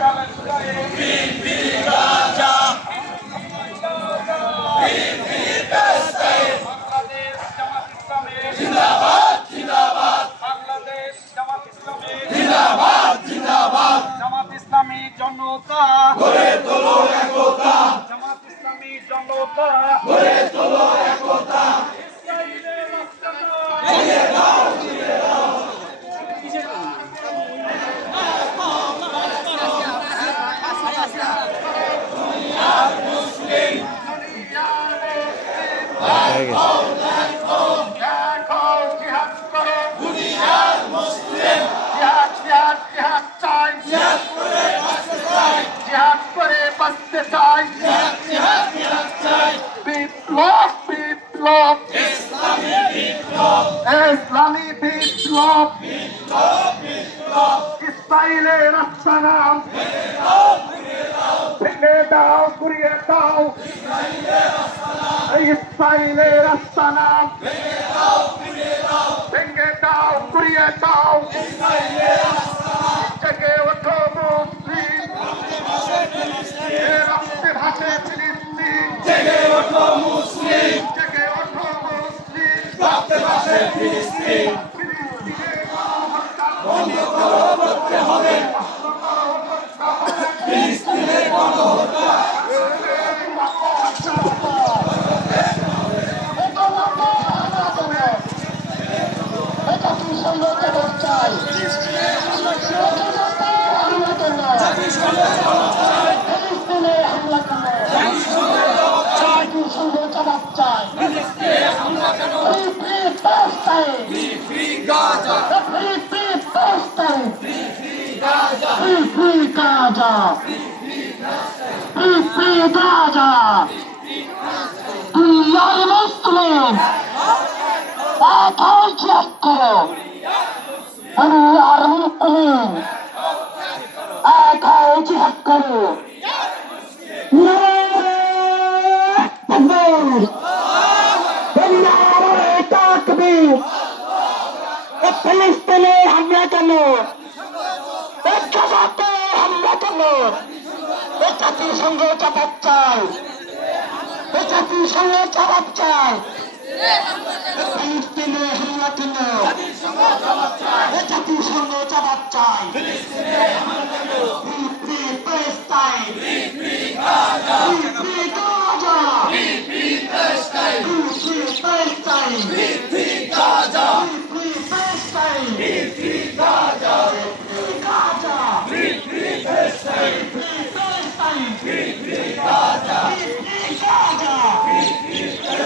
জামাত ইসলামী জনতা গড়ে তোলো একতা, জামাত ইসলামী জনতা গড়ে তোলো একতা। ইসরাইলের রাস্তাটা ঘিরে দাও, ঘিরে দাও। দুনিয়ার মুসলিম দেখো জিহাদ করো, দুনিয়ার মুসলিম জিহাদ জিহাদ জিহাদ চাই, জিহাদ করে বাঁচতে চাই, জিহাদ করে বাঁচতে চাই, জিহাদ জিহাদ জিহাদ চাই। বিপ্লব বিপ্লব ইসলামী বিপ্লব, ইসলামী বিপ্লব, বিপ্লব বিপ্লব। ইসরাইলের আস্তানা ভেঙে দাও, ঘুরিয়ে দাও, ভেঙে দাও, ঘুরিয়ে দাও। ইসরাইলের আস্তানা, ইসরাইলের আস্তানা ভেঙে দাও, ঘুরিয়ে দাও, ভেঙে দাও, ঘুরিয়ে দাও। ইসরাইলের আস্তানা জেগে ওঠো মুসলিম, রক্তে ভাসে ফিলিস্তিন, জেগে ওঠো মুসলিম, জেগে ওঠো মুসলিম, রক্তে ভাসে ফিলিস্তিন। বন্ধ করতে হবে ফিলিস্তিনের গণহত্যা। ফিলিস্তিনে হামলা কেন? হামলা কেন? জাতিসংঘ জবাব চাই, জাতিসংঘ জবাব চাই। ফিলিস্তিনে হামলা কেন? জাতিসংঘ জবাব চাই। Gaza!